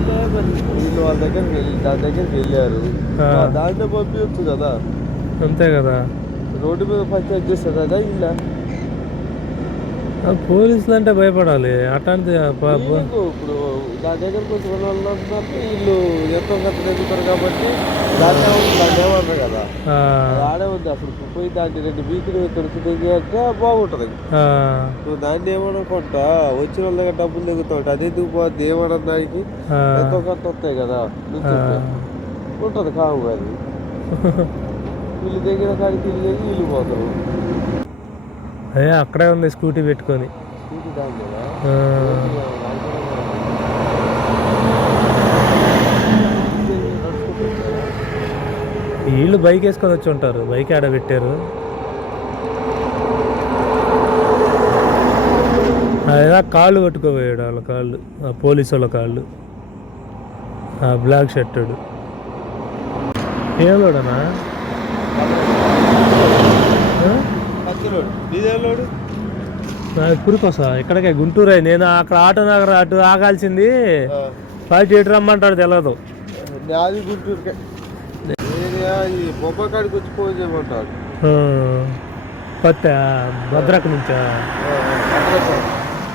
అంటే మరి వీళ్ళు వాళ్ళ దగ్గరికి వెళ్ళి దాని దగ్గరికి వెళ్ళారు, దాంట్లో పంపించచ్చు కదా. అంతే కదా. రోడ్డు మీద పంచాయతీ చేస్తుంది అదా ఇలా. పోలీసులు అంటే భయపడాలి అట్లాంటి. ఇప్పుడు దాని దగ్గరకు వచ్చి వెళ్ళాలంటే వీళ్ళు ఎంతో కొంత తెగుతారు కాబట్టి దాన్ని ఏమన్నారు కదా, ఆడే ఉంది. అప్పుడు పోయి దాన్ని 2 వీకులు తొడుకు అంటే బాగుంటుంది. నువ్వు దాన్ని ఏమనుకుంటా వచ్చిన వాళ్ళ దగ్గర డబ్బులు తెగుతావు, అదే దిగిపోద్ది ఏమన్నా దానికి ఎంతో కొంత వస్తాయి కదా ఉంటుంది కావు. అది వీళ్ళు దగ్గర కాడికి వీళ్ళు వీళ్ళు పోతారు. అదే అక్కడే ఉంది స్కూటీ పెట్టుకొని. స్కూటీ దాని వీళ్ళు బైక్ వేసుకొని వచ్చి ఉంటారు, బైక్ ఆడ పెట్టారు. అదేదా కాళ్ళు పట్టుకోపోయాడు వాళ్ళ కాళ్ళు, పోలీసు వాళ్ళ కాళ్ళు. బ్లాక్ షర్టుడు ఏం లోడనా పురికొసా ఇక్కడికే గుంటూరు. నేను అక్కడ ఆటో నగర్ అటు ఆగాల్సింది, పార్టీ ఎటు రమ్మంటాడు తెలియదు. అది గుంటూరుకే బొమ్మ కాడికి వచ్చి ఫోన్ చేయమంటాడు. కొత్త భద్రక నుంచా?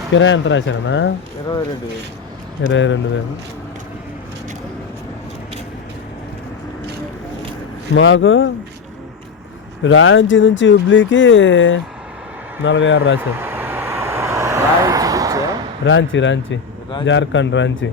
కిరాయి ఎంత రాశారనా? 22,000. మాకు రాంచీ నుంచి హుబ్లీకి 46 రాశారు. రాంచీ జార్ఖండ్ రాంచీ.